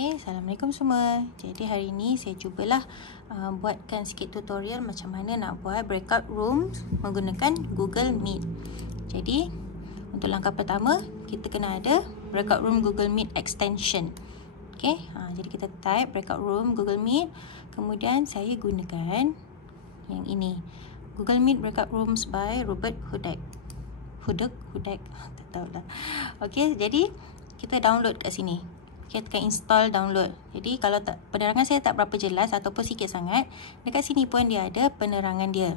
Okay, Assalamualaikum semua. Jadi hari ini saya cubalah buatkan sikit tutorial macam mana nak buat breakout rooms menggunakan Google Meet. Jadi untuk langkah pertama kita kena ada breakout room Google Meet extension. Okay, jadi kita type breakout room Google Meet. Kemudian saya gunakan yang ini, Google Meet breakout rooms by Robert Hudak. Tak tahulah. Okay, jadi kita download kat sini. Kita tekan install download. Jadi kalau penerangan saya tak berapa jelas ataupun sikit sangat, dekat sini pun dia ada penerangan dia.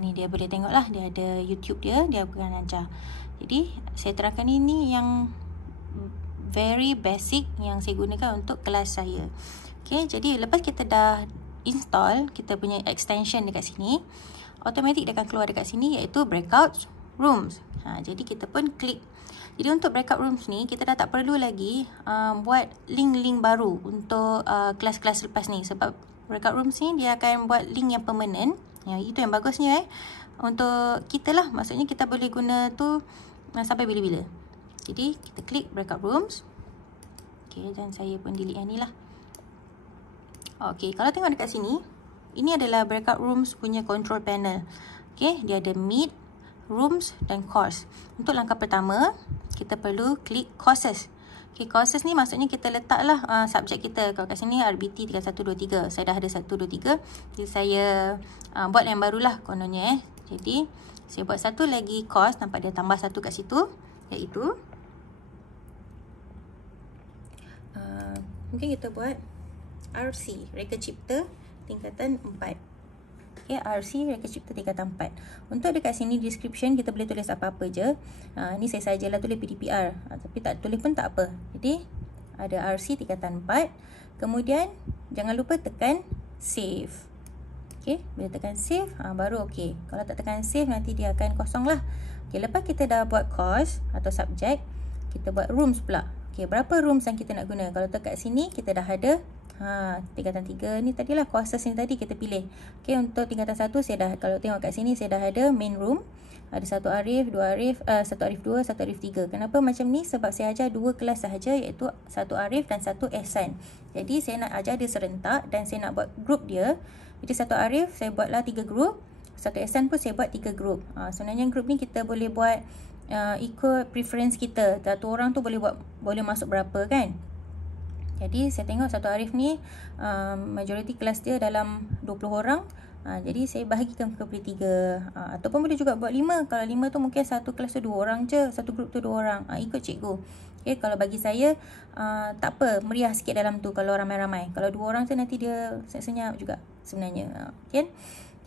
Ni dia boleh tengok lah, dia ada YouTube dia akan lancar. Jadi saya terangkan ini yang very basic yang saya gunakan untuk kelas saya. Okay, jadi lepas kita dah install kita punya extension dekat sini, automatic dia akan keluar dekat sini iaitu breakout rooms. Jadi kita pun klik. Jadi untuk breakout rooms ni kita dah tak perlu lagi buat link-link baru untuk kelas-kelas lepas ni, sebab breakout rooms ni dia akan buat link yang permanent. Itu yang bagusnya untuk kita lah, maksudnya kita boleh guna tu sampai bila-bila. Jadi kita klik breakout rooms. Okay, dan saya pun delete yang ni lah. Okay, kalau tengok dekat sini, ini adalah breakout rooms punya control panel. Okay, dia ada meet, rooms dan course. Untuk langkah pertama kita perlu klik courses. Okay, courses ni maksudnya kita letaklah subjek kita. Kalau kat sini RBT 3123, saya dah ada 123. Jadi saya buat yang barulah kononnya Jadi saya buat satu lagi course, nampak dia tambah satu kat situ, iaitu mungkin kita buat RC, Reka Cipta tingkatan 4. Okay, RC Reka Cipta tingkatan 4. Untuk dekat sini description kita boleh tulis apa-apa je. Ni saya sajalah tulis PDPR, tapi tak tulis pun tak apa. Jadi ada RC tingkatan 4. Kemudian jangan lupa tekan save. Okay, bila tekan save baru okay. Kalau tak tekan save nanti dia akan kosong lah. Okay, lepas kita dah buat course atau subjek, kita buat rooms pula. Okay, berapa rooms yang kita nak guna? Kalau dekat sini kita dah ada tingkatan 3 ni tadilah courses ni tadi kita pilih. Okay, untuk tingkatan 1 saya dah, kalau tengok kat sini saya dah ada main room. Ada 1 Arif, 2 Arif, 1 Arif 2, 1 Arif 3. Kenapa macam ni? Sebab saya ajar 2 kelas sahaja, iaitu 1 Arif dan 1 Ehsan. Jadi saya nak ajar dia serentak dan saya nak buat group dia. Jadi 1 Arif saya buatlah 3 group, 1 Ehsan pun saya buat 3 group. Sebenarnya group ni kita boleh buat ikut preference kita. Satu orang tu boleh masuk berapa kan? Jadi saya tengok 1 Arif ni majoriti kelas dia dalam 20 orang. Jadi saya bahagikan kepada 3. Ataupun boleh juga buat 5. Kalau 5 tu mungkin satu kelas tu 2 orang je, satu grup tu 2 orang. Ikut cikgu. Okay, kalau bagi saya tak apa, meriah sikit dalam tu kalau ramai-ramai. Kalau 2 orang tu nanti dia senyap juga sebenarnya. Okay,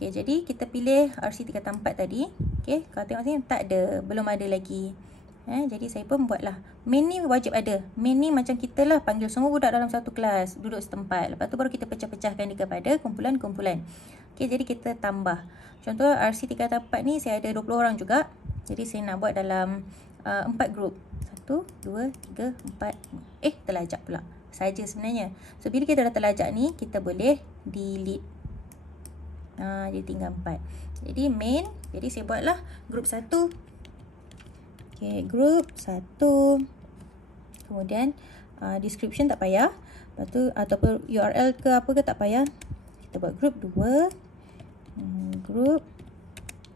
jadi kita pilih RC tingkatan 4 tadi. Okay, kalau tengok sini tak ada, belum ada lagi. Jadi saya pun buatlah. Main ni wajib ada. Main ni macam kita lah panggil semua budak dalam satu kelas, duduk setempat. Lepas tu baru kita pecah-pecahkan dia kepada kumpulan-kumpulan. Okay, jadi kita tambah. Contoh RC tingkatan 4 ni saya ada 20 orang juga. Jadi saya nak buat dalam 4 grup. 1, 2, 3, 4. Terlajak pula. Saja sebenarnya. So bila kita dah terlajak ni, kita boleh delete. Jadi tinggal 4. Jadi main. Jadi saya buatlah grup 1. Okay, group 1. Kemudian description tak payah. Lepas tu ataupun URL ke apa ke tak payah. Kita buat group 2, group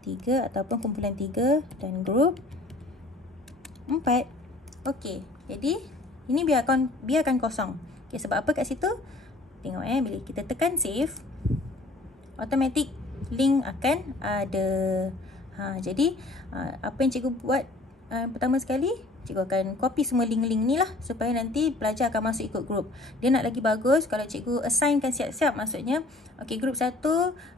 3 ataupun kumpulan 3 dan group 4. Okey. Jadi ini biarkan kosong. Okay, sebab apa kat situ? Tengok bila kita tekan save, automatic link akan ada. Jadi apa yang cikgu buat pertama sekali, cikgu akan copy semua link-link ni lah supaya nanti pelajar akan masuk ikut grup. Dia nak lagi bagus kalau cikgu assignkan siap-siap, maksudnya okey, grup 1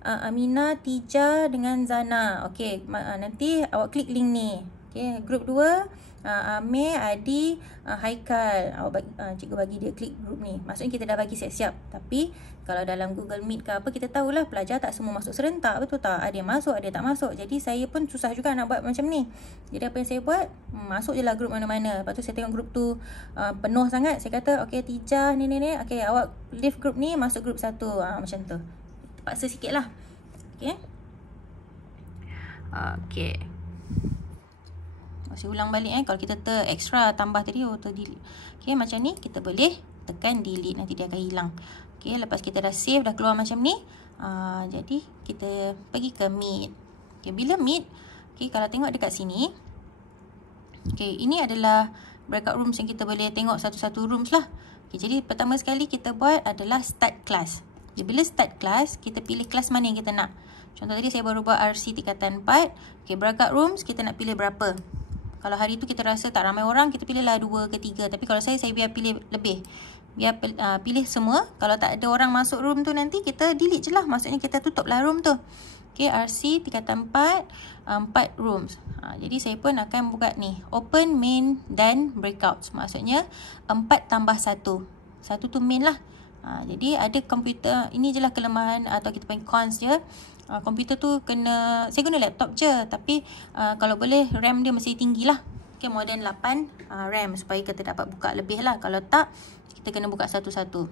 Aminah, Tija dengan Zana. Okey, nanti awak klik link ni. Okey, grup 2 Amir, Adi, Haikal. Cikgu bagi dia klik grup ni. Maksudnya kita dah bagi siap-siap. Tapi kalau dalam Google Meet ke apa, kita tahulah pelajar tak semua masuk serentak, betul tak? Ada yang masuk, ada yang tak masuk. Jadi saya pun susah juga nak buat macam ni. Jadi apa yang saya buat, masuk je lah grup mana-mana. Lepas tu saya tengok grup tu penuh sangat, saya kata okey Tija ni. Okey, awak leave grup ni, masuk grup 1. Macam tu. Paksa sikit lah. Okey. Saya ulang balik kalau kita extra tambah tadi auto delete. Okay, macam ni kita boleh tekan delete, nanti dia akan hilang. Okay, lepas kita dah save, dah keluar macam ni, jadi kita pergi ke meet. Okay, bila meet, okay, kalau tengok dekat sini, okay, ini adalah breakout rooms yang kita boleh tengok satu-satu rooms lah. Okay, jadi pertama sekali kita buat adalah start class. Jadi bila start class, kita pilih kelas mana yang kita nak. Contoh tadi saya baru buat RC tingkatan 4. Okay, breakout rooms kita nak pilih berapa. Kalau hari tu kita rasa tak ramai orang, kita pilihlah 2 ke 3. Tapi kalau saya biar pilih lebih. Biar pilih semua. Kalau tak ada orang masuk room tu, nanti kita delete je lah. Maksudnya kita tutup lah room tu. Okay, RC tingkatan 4, 4 rooms. Jadi saya pun akan buka ni, open, main dan breakouts. Maksudnya 4 tambah 1. 1 tu main lah. Jadi ada komputer, ini je lah kelemahan atau kita panggil cons je. Komputer tu kena, saya guna laptop je, tapi kalau boleh RAM dia mesti tinggi lah. Okay, modern 8 RAM supaya kita dapat buka lebih lah. Kalau tak, kita kena buka satu-satu.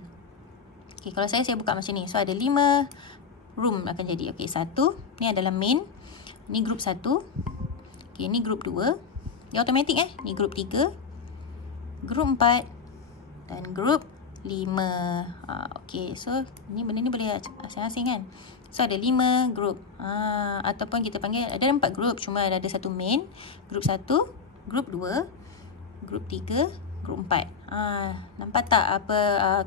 Okay, kalau saya buka macam ni. So ada 5 room akan jadi. Okay, 1 ni adalah main. Ni group 1. Okay, ni group 2. Dia automatik ni group 3, group 4 dan group 5. Okay, so ni benda ni boleh asing-asing kan. So ada 5 group. Ataupun kita panggil ada 4 group, cuma ada satu main, group 1, group 2, group 3, group 4. Nampak tak apa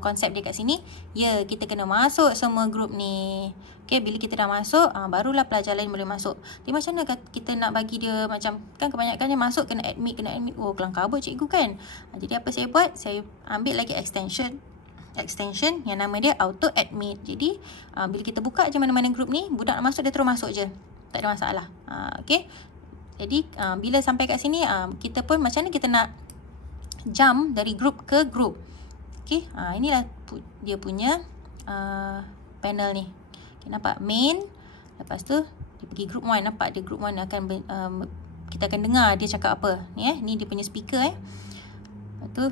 konsep dia kat sini? Ya, kita kena masuk semua group ni. Okay, bila kita dah masuk, barulah pelajar lain boleh masuk. Jadi macam mana kita nak bagi dia macam, kan kebanyakannya masuk kena admit. Oh, kelang kabut cikgu kan. Jadi apa saya buat? Saya ambil lagi extension yang nama dia auto admit. Jadi bila kita buka je mana-mana group ni, budak nak masuk dia terus masuk je, tak ada masalah. Okay, jadi bila sampai kat sini, kita pun macam mana kita nak jump dari group ke group. Okay, inilah dia punya panel ni. Okay, nampak main, lepas tu dia pergi group 1. Nampak dia group 1 akan kita akan dengar dia cakap apa ni. Ni dia punya speaker. Lepas tu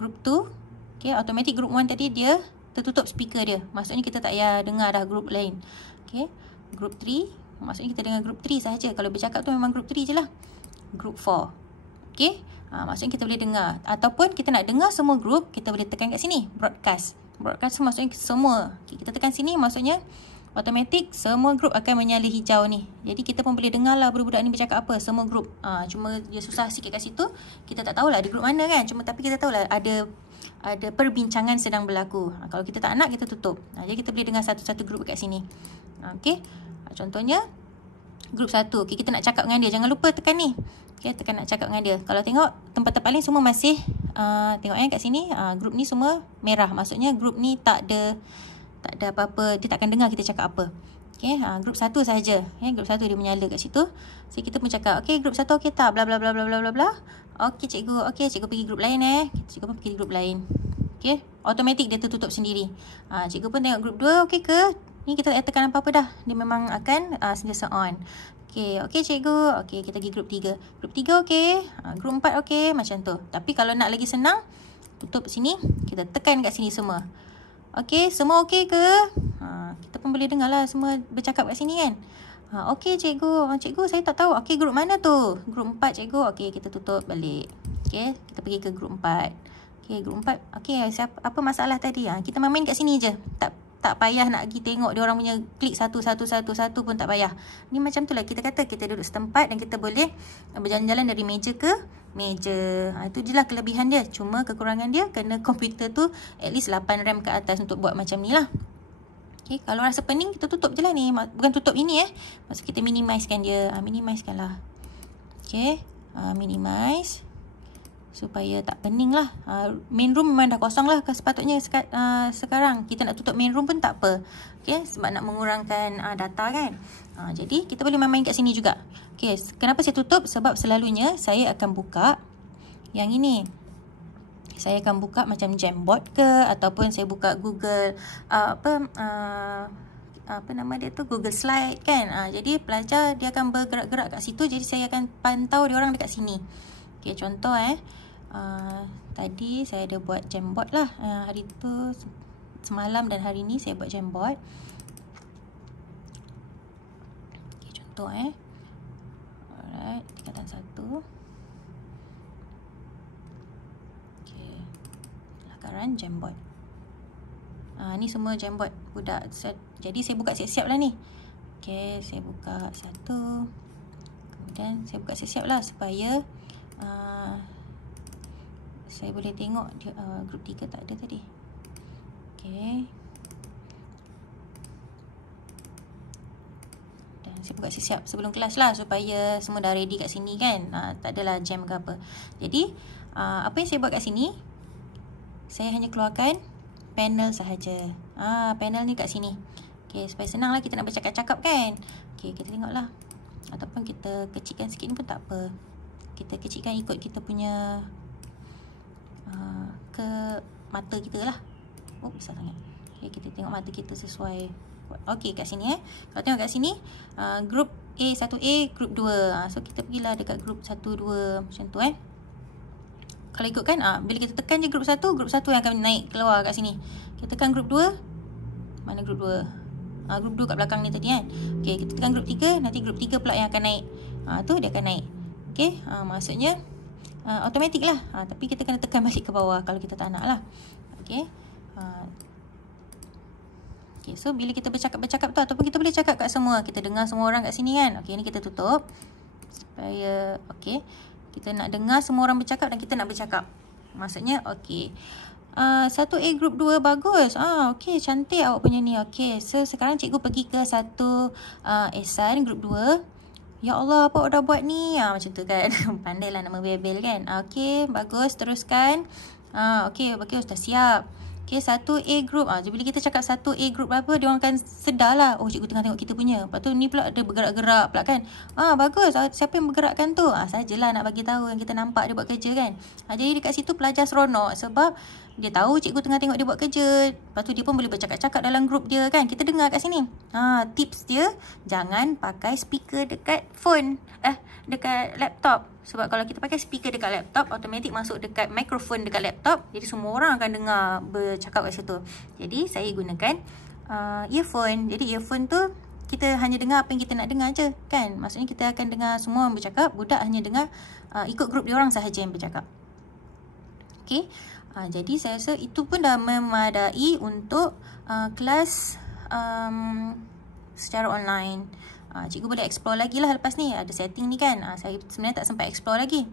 group 2. Okay, automatic group 1 tadi dia tertutup speaker dia. Maksudnya kita tak payah dengar dah group lain. Okay, group 3. Maksudnya kita dengar group 3 sahaja. Kalau bercakap tu memang group 3 je lah. Group 4. Okay, maksudnya kita boleh dengar. Ataupun kita nak dengar semua group, kita boleh tekan kat sini, broadcast. Broadcast maksudnya semua. Okay, kita tekan sini, maksudnya automatik semua group akan menyala hijau ni. Jadi kita pun boleh dengar lah budak-budak ni bercakap apa, semua group. Cuma dia susah sikit kat situ. Kita tak tahulah ada group mana kan. Tapi kita tahulah ada perbincangan sedang berlaku. Kalau kita tak nak, kita tutup. Jadi kita boleh dengar satu-satu group kat sini. Okay, contohnya group 1. Okay, kita nak cakap dengan dia. Jangan lupa tekan ni. Okay, tekan nak cakap dengan dia. Kalau tengok tempat terpaling semua masih tengok kat sini, group ni semua merah. Maksudnya group ni tak ada apa-apa, dia takkan dengar kita cakap apa. Okay, group 1 sahaja. Okay, group 1 dia menyala kat situ. So kita pun cakap, okay, group 1 okay tak? Bla bla bla bla bla bla bla. Okay cikgu, okay cikgu pergi group lain Cikgu pun pergi group lain. Okay, automatik dia tertutup sendiri. Cikgu pun tengok group 2 okay ke? Ni kita tak tekan apa-apa dah. Dia memang akan sentiasa on. Okay, okay cikgu. Okay, kita pergi group 3. Group 3 okay. Group 4 okay. Macam tu. Tapi kalau nak lagi senang, tutup sini. Kita tekan kat sini semua. Okay, semua okay ke? Kita pun boleh dengar lah semua bercakap kat sini kan. Okay cikgu. Cikgu saya tak tahu. Okay, group mana tu? Group 4 cikgu. Okay, kita tutup balik. Okay, kita pergi ke group 4. Okay, group 4. Okay, apa masalah tadi? Kita main kat sini je. Tak payah nak pergi tengok dia orang punya klik satu pun tak payah. Ni macam tu lah kita kata, kita duduk setempat dan kita boleh berjalan-jalan dari meja ke meja. Itu je lah kelebihan dia. Cuma kekurangan dia kena komputer tu at least 8 RAM ke atas untuk buat macam ni lah. Okay, kalau rasa pening kita tutup je lah ni. Bukan tutup ini maksud kita minimizekan dia. Minimizekan lah. Okay, minimize supaya tak pening lah. Main room memang dah kosong lah sepatutnya sekarang. Kita nak tutup main room pun tak apa. Okay, sebab nak mengurangkan data kan. Jadi kita boleh main-main kat sini juga. Okay, kenapa saya tutup? Sebab selalunya saya akan buka yang ini. Saya akan buka macam Jamboard ke, ataupun saya buka Google apa nama dia tu, Google Slide kan. Jadi pelajar dia akan bergerak-gerak kat situ. Jadi saya akan pantau dia orang dekat sini. Okay, contoh tadi saya ada buat Jamboard lah. Hari tu semalam dan hari ni saya buat Jamboard. Okay, contoh alright, tingkatan 1. bakaran Jamboard. Ni semua Jamboard budak. Jadi saya buka siap-siap lah ni. Okay, saya buka satu. Kemudian saya buka siap-siap lah supaya saya boleh tengok dia, grup 3 tak ada tadi. Okay. Dan saya buka siap-siap sebelum kelas lah supaya semua dah ready kat sini kan. Tak adalah jam ke apa. Jadi apa yang saya buat kat sini, saya hanya keluarkan panel sahaja. Panel ni kat sini. Okay, supaya senang lah kita nak bercakap-cakap kan. Okay, kita tengok lah. Ataupun kita kecilkan sikit ni pun tak apa. Kita kecilkan ikut kita punya ke mata kita lah. Oh, besar sangat. Okay, kita tengok mata kita sesuai. Okay, kat sini Kalau tengok kat sini, grup A, 1A, grup 2. So, kita pergilah dekat grup 1, 2 macam tu Kalau ikutkan, bila kita tekan je grup 1 yang akan naik keluar kat sini. Kita tekan grup 2. Mana grup 2? Grup 2 kat belakang ni tadi kan. Okay, kita tekan grup 3, nanti grup 3 pula yang akan naik. Tu dia akan naik. Okay, maksudnya automatik lah. Tapi kita kena tekan balik ke bawah kalau kita tak nak lah. Okay. Okay, so bila kita bercakap-bercakap tu, ataupun kita boleh cakap kat semua, kita dengar semua orang kat sini kan. Okay, ni kita tutup supaya kita nak dengar semua orang bercakap dan kita nak bercakap. Maksudnya okay, 1A group 2 bagus. Okay, cantik awak punya ni. Okay, so sekarang cikgu pergi ke 1 Ehsan group 2. Ya Allah, apa awak dah buat ni? Macam tu kan. Pandailah nak membebel kan. Okay, bagus, teruskan. Okay, bagus, dah siap. Okay, 1A group. Jadi bila kita cakap 1A group apa, dia orang akan sedar lah. Oh, cikgu tengah tengok kita punya. Lepas tu ni pula ada bergerak-gerak pula kan. Bagus. Siapa yang bergerakkan tu? Sajalah nak bagi tahu yang kita nampak dia buat kerja kan. Jadi dekat situ pelajar seronok sebab dia tahu cikgu tengah tengok dia buat kerja. Lepas tu dia pun boleh bercakap-cakap dalam grup dia kan. Kita dengar kat sini. Tips dia, jangan pakai speaker dekat phone. Dekat laptop. Sebab kalau kita pakai speaker dekat laptop, automatik masuk dekat mikrofon dekat laptop. Jadi semua orang akan dengar bercakap kat situ. Jadi saya gunakan earphone. Jadi earphone tu kita hanya dengar apa yang kita nak dengar je kan. Maksudnya kita akan dengar semua orang bercakap. Budak hanya dengar ikut grup dia orang sahaja yang bercakap. Okay. Jadi saya rasa itu pun dah memadai untuk kelas secara online. Cikgu boleh explore lagi lah lepas ni. Ada setting ni kan. Saya sebenarnya tak sempat explore lagi.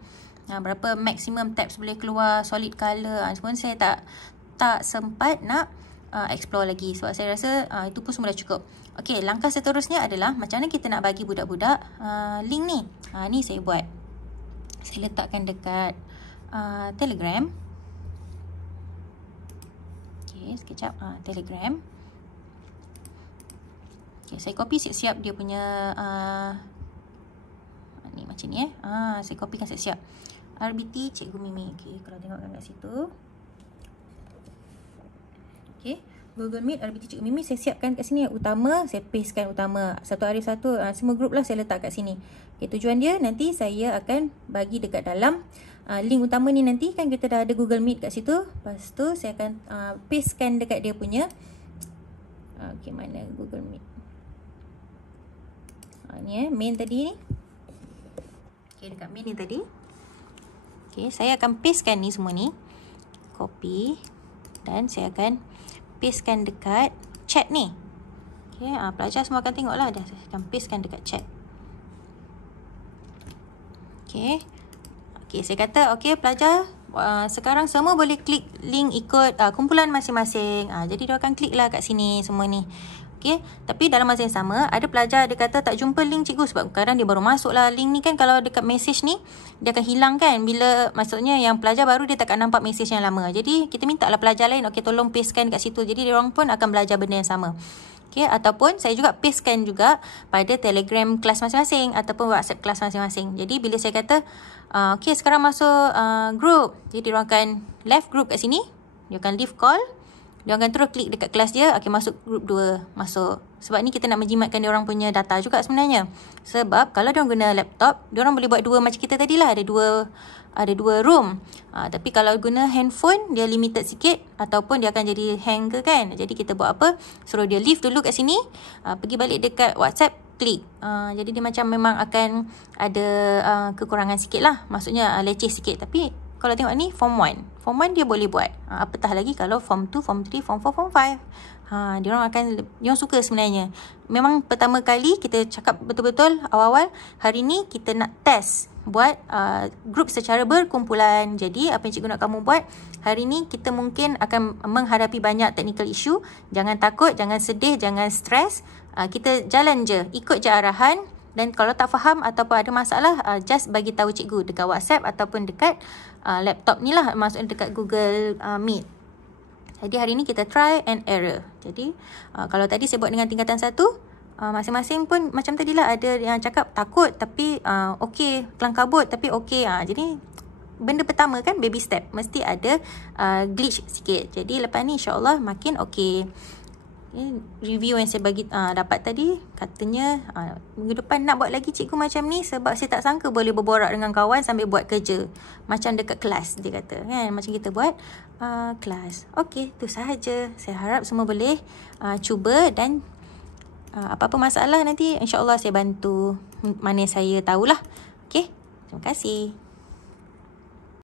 Berapa maximum tabs boleh keluar, solid color. Semua saya tak sempat nak explore lagi. Sebab saya rasa itu pun semua dah cukup. Okay, langkah seterusnya adalah macam mana kita nak bagi budak-budak link ni. Ni saya buat. Saya letakkan dekat Telegram. Okay, sekejap. Telegram. Okay, saya copy siap-siap dia punya ni macam ni saya copykan siap-siap. RBT Cikgu Mimi. Okay, kalau tengok kat situ. Okay, Google Meet RBT Cikgu Mimi saya siapkan kat sini. Utama, saya pastekan utama. Satu hari satu, semua grup lah saya letak kat sini. Okay, tujuan dia nanti saya akan bagi dekat dalam link utama ni. Nanti kan kita dah ada Google Meet kat situ. Lepas tu saya akan pastekan dekat dia punya okay, mana Google Meet. Ni main tadi ni. Okay, dekat main ni tadi. Okay, saya akan pastekan ni semua ni. Copy. Dan saya akan pastekan dekat chat ni. Okay, pelajar semua akan tengok lah. Saya akan pastekan dekat chat. Okay. Okay, saya kata, okay pelajar, sekarang semua boleh klik link ikut kumpulan masing-masing. Jadi dia akan klik lah kat sini semua ni. Okay, tapi dalam masa yang sama, ada pelajar dia kata tak jumpa link cikgu sebab kadang dia baru masuk lah. Link ni kan kalau dekat message ni, dia akan hilang kan. Bila maksudnya yang pelajar baru dia takkan nampak message yang lama. Jadi kita minta lah pelajar lain, okay tolong pastekan kat situ. Jadi dia orang pun akan belajar benda yang sama. Okay, ataupun saya juga pastekan juga pada Telegram kelas masing-masing ataupun WhatsApp kelas masing-masing. Jadi bila saya kata, okay sekarang masuk group. Jadi dia orang akan left group kat sini. Dia akan leave call. Dia akan terus klik dekat kelas dia. Okay, masuk group 2. Masuk. Sebab ni kita nak menjimatkan dia orang punya data juga sebenarnya. Sebab kalau dia orang guna laptop, dia orang boleh buat dua macam kita tadi lah. Ada dua room. Tapi kalau guna handphone, dia limited sikit. Ataupun dia akan jadi hang ke kan. Jadi kita buat apa? Suruh dia leave dulu kat sini. Pergi balik dekat WhatsApp. Klik. Jadi dia macam memang akan ada kekurangan sikit lah. Maksudnya leceh sikit. Tapi kalau tengok ni form 1. Form 1 dia boleh buat. Apatah lagi kalau form 2, form 3, form 4, form 5. Diorang suka sebenarnya. Memang pertama kali kita cakap betul-betul awal-awal, hari ni kita nak test buat grup secara berkumpulan. Jadi apa yang cikgu nak kamu buat, hari ni kita mungkin akan menghadapi banyak technical issue. Jangan takut, jangan sedih, jangan stres. Kita jalan je, ikut je arahan. Dan kalau tak faham ataupun ada masalah, just bagi tahu cikgu dekat WhatsApp ataupun dekat laptop ni lah, maksudnya dekat Google Meet. Jadi hari ni kita try and error. Jadi kalau tadi saya buat dengan tingkatan 1, masing-masing pun macam tadilah, ada yang cakap takut tapi okey, kelang kabut tapi okey. Jadi benda pertama kan baby step, mesti ada glitch sikit. Jadi lepas ni insya-Allah makin okey. Review yang saya bagi dapat tadi, katanya minggu depan nak buat lagi cikgu macam ni, sebab saya tak sangka boleh berborak dengan kawan sambil buat kerja macam dekat kelas, dia kata kan, macam kita buat kelas. Okey, tu sahaja. Saya harap semua boleh cuba, dan apa-apa masalah nanti insya-Allah saya bantu mana saya tahulah. Okey, terima kasih.